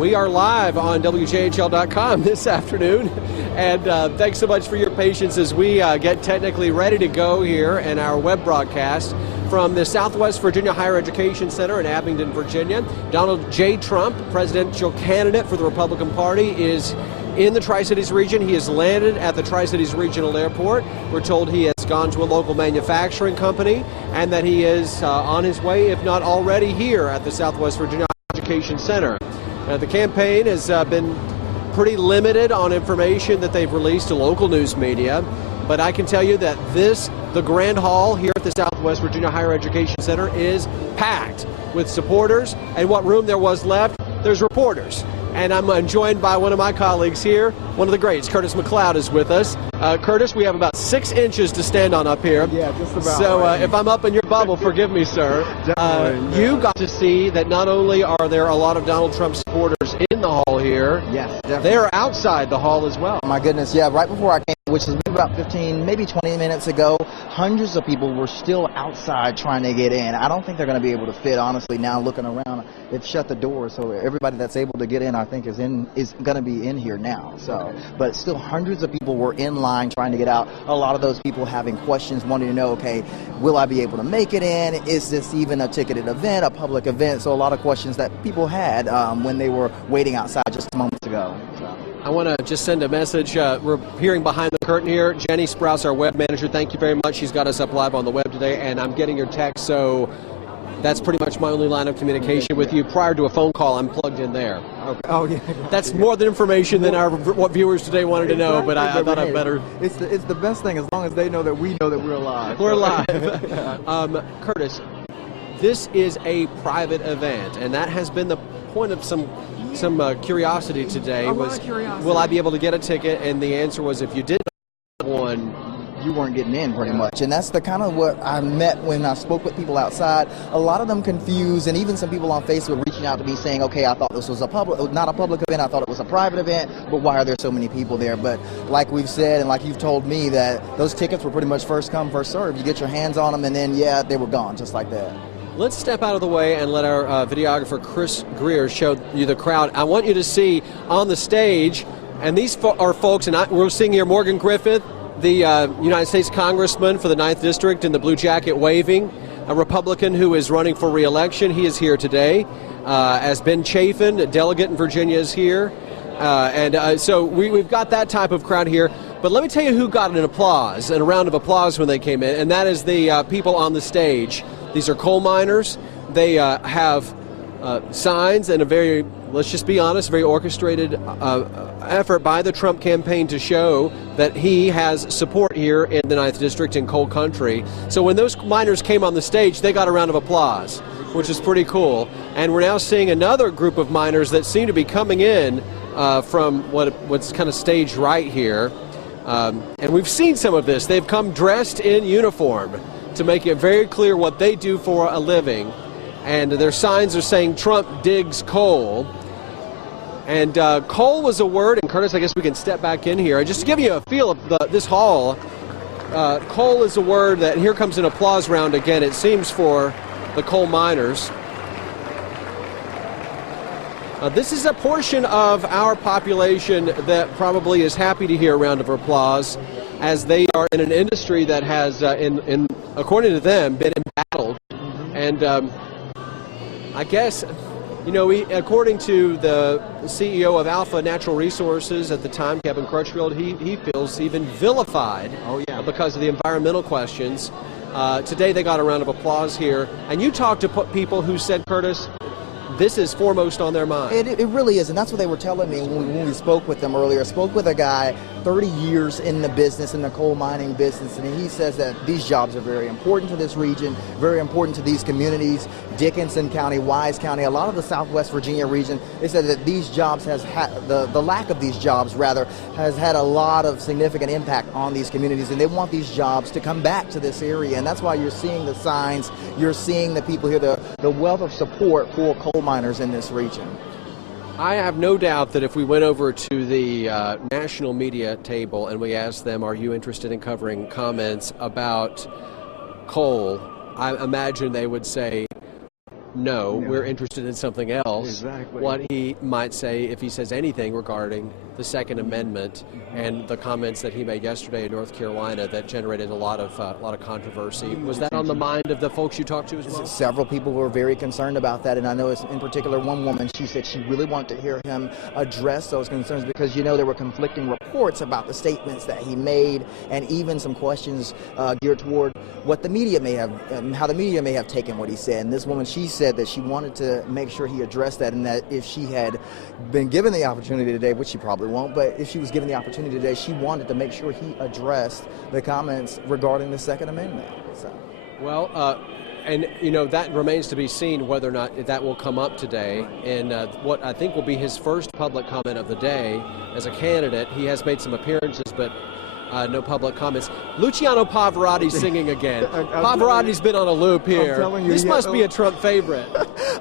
We are live on WJHL.com this afternoon, and thanks so much for your patience as we get technically ready to go here in our web broadcast from the Southwest Virginia Higher Education Center in Abingdon, Virginia. Donald J. Trump, presidential candidate for the Republican Party, is in the Tri-Cities region. He has landed at the Tri-Cities Regional Airport. We're told he has gone to a local manufacturing company and that he is on his way, if not already here at the Southwest Virginia Higher Education Center. The campaign has been pretty limited on information that they've released to local news media, but I can tell you that the Grand Hall here at the Southwest Virginia Higher Education Center is packed with supporters, and what room there was left, there's reporters. And I'm joined by one of my colleagues here, one of the greats, Curtis McCloud is with us. Curtis, we have about 6 inches to stand on up here. Yeah, just about. So if I'm up in your bubble, forgive me, sir. You got to see that not only are there a lot of Donald Trump supporters in the hall here, yes, definitely. they're outside the hall as well. My goodness, yeah, right before I came, which was about 15, maybe 20 minutes ago, hundreds of people were still outside trying to get in. I don't think they're going to be able to fit, honestly, now looking around. They've shut the doors, so everybody that's able to get in, I think, is going to be in here now. So, but still hundreds of people were in line trying to get out. A lot of those people having questions, wanting to know, okay, will I be able to make it in? Is this even a ticketed event, a public event? So a lot of questions that people had when they were waiting outside just moments ago. So. I want to just send a message. We're hearing behind the curtain here. Jenny Sprouse, our web manager, thank you very much. She's got us up live on the web today, and I'm getting your text, so that's pretty much my only line of communication with you. Prior to a phone call, I'm plugged in there. Okay. Oh, yeah. That's more than information than what viewers today wanted to know, but I thought I'd better. It's the best thing, as long as they know that we know that we're alive. We're live. Curtis, this is a private event, and that has been the point of some curiosity today. Will I be able to get a ticket? And the answer was, if you did one, you weren't getting in, pretty much. And that's the kind of what I met when I spoke with people outside. A lot of them confused, and even some people on Facebook reaching out to me saying, okay, I thought this was not a public event, I thought it was a private event, but why are there so many people there? But like we've said, and like you've told me, that those tickets were pretty much first come, first serve. You get your hands on them, and then, yeah, they were gone, just like that. Let's step out of the way and let our videographer Chris Greer show you the crowd. I want you to see on the stage, and these are folks, and we're seeing here Morgan Griffith, the United States Congressman for the 9th District in the blue jacket waving, a Republican who is running for re-election. He is here today. As Ben Chafin, a delegate in Virginia, is here. So we've got that type of crowd here. But let me tell you who got an applause, and a round of applause when they came in, and that is the people on the stage. These are coal miners. They have signs and a very, let's just be honest, very orchestrated effort by the Trump campaign to show that he has support here in the 9th District in coal country. So when those miners came on the stage, they got a round of applause, which is pretty cool. And we're now seeing another group of miners that seem to be coming in from what's kind of staged right here. And we've seen some of this. They've come dressed in uniform to make it very clear what they do for a living. And their signs are saying Trump digs coal. And coal was a word, and Curtis, I guess we can step back in here. Just to give you a feel of this hall, coal is a word that, here comes an applause round again, it seems, for the coal miners. This is a portion of our population that probably is happy to hear a round of applause, as they are in an industry that has, according to them, been embattled. And I guess, you know, according to the CEO of Alpha Natural Resources at the time, Kevin Crutchfield, he feels even vilified because of the environmental questions. Today they got a round of applause here. And you talked to people who said, Curtis, this is foremost on their mind. It really is, and that's what they were telling me when we spoke with them earlier. I spoke with a guy, 30 years in the business, in the coal mining business, and he says that these jobs are very important to this region, very important to these communities. Dickinson County, Wise County, a lot of the Southwest Virginia region, they said that these jobs the lack of these jobs, rather, has had a lot of significant impact on these communities, and they want these jobs to come back to this area, and that's why you're seeing the signs, you're seeing the people here, the wealth of support for coal miners in this region. I have no doubt that if we went over to the national media table and we asked them, are you interested in covering comments about coal, I imagine they would say no, we're interested in something else. Exactly. What he might say, if he says anything regarding the Second Amendment and the comments that he made yesterday in North Carolina that generated a lot of controversy. Was that on the mind of the folks you talked to as well? Several people were very concerned about that, and I know in particular one woman, she said she really wanted to hear him address those concerns because, there were conflicting reports about the statements that he made, and even some questions geared toward what the media may have, how the media may have taken what he said. And this woman, she said that she wanted to make sure he addressed that, and that if she had been given the opportunity today, which she probably won't, but if she was given the opportunity today, she wanted to make sure he addressed the comments regarding the Second Amendment. So. Well, and that remains to be seen whether or not that will come up today in what I think will be his first public comment of the day as a candidate. He has made some appearances, but no public comments. Luciano Pavarotti's singing again. Pavarotti's been on a loop here. This must be a Trump favorite.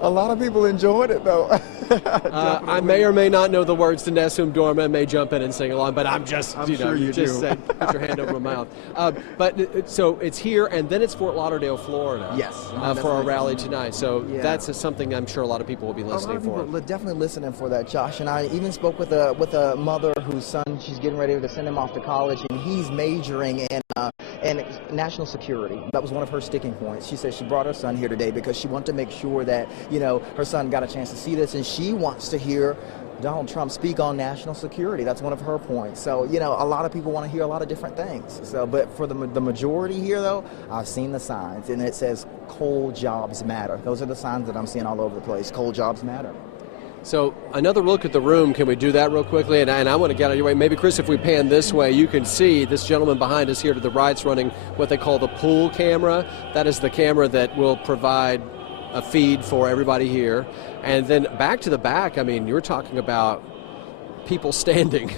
A lot of people enjoyed it, though. I may or may not know the words to Nessun Dorma, may jump in and sing along, but I'm sure you just do. saying, put your hand over my mouth. So it's here, and then it's Fort Lauderdale, Florida. Yes. For our rally tonight. So that's something I'm sure a lot of people will be listening for. A lot of people definitely listening for that, Josh. And I even spoke with a mother whose son, she's getting ready to send him off to college, and he's majoring in national security. That was one of her sticking points. She said she brought her son here today because she wanted to make sure that, her son got a chance to see this, and she wants to hear Donald Trump speak on national security. That's one of her points. So, a lot of people want to hear a lot of different things. So, but for the majority here, though, I've seen the signs, and it says coal jobs matter. Those are the signs that I'm seeing all over the place. Coal jobs matter. So another look at the room, can we do that real quickly? And I want to get out of your way. Maybe, Chris, if we pan this way, you can see this gentleman behind us here to the right's running what they call the pool camera. That is the camera that will provide a feed for everybody here. And then back to the back, you're talking about people standing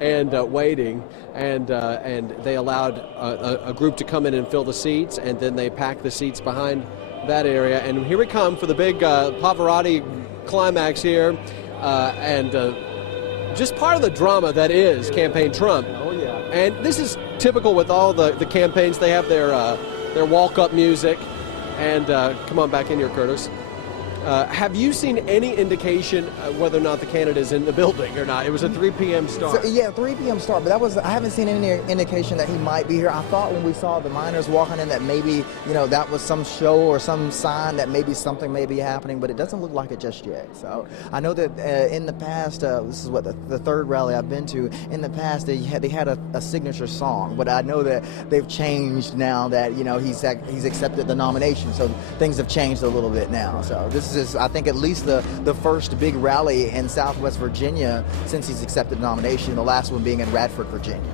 and waiting, and they allowed a group to come in and fill the seats, and then they packed the seats behind that area. And here we come for the big Pavarotti climax here, and just part of the drama that is Campaign Trump. Oh yeah. And this is typical with all the campaigns. They have their walk-up music. And come on back in here, Curtis. Have you seen any indication whether or not the candidate is in the building or not? It was a 3 p.m. start. So, 3 p.m. start, but I haven't seen any indication that he might be here. I thought when we saw the miners walking in that maybe, that was some show or some sign that maybe something may be happening, but it doesn't look like it just yet. So I know that in the past, this is what the third rally I've been to, in the past they had a signature song, but I know that they've changed now that, he's accepted the nomination, so things have changed a little bit now. So this is, I think, at least the first big rally in Southwest Virginia since he's accepted the nomination, the last one being in Radford, Virginia.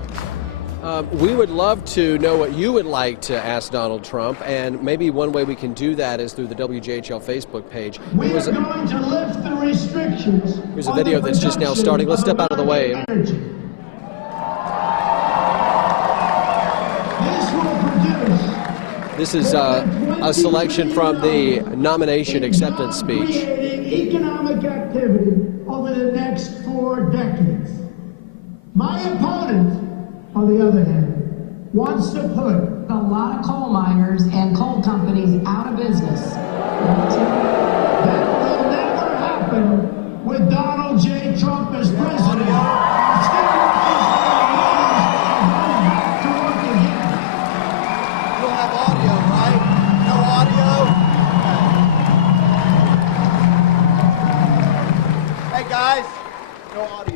We would love to know what you would like to ask Donald Trump, and maybe one way we can do that is through the WJHL Facebook page. We are going to lift the restrictions. Here's a video that's just now starting. Let's step out of the way. This will produce. This is a selection from the nomination acceptance speech. Creating economic activity over the next 4 decades. My opponent, on the other hand, wants to put a lot of coal miners and coal companies out of business. that will never happen with Donald J. Trump as president. You'll have audio, right? No audio? Hey guys, no audio.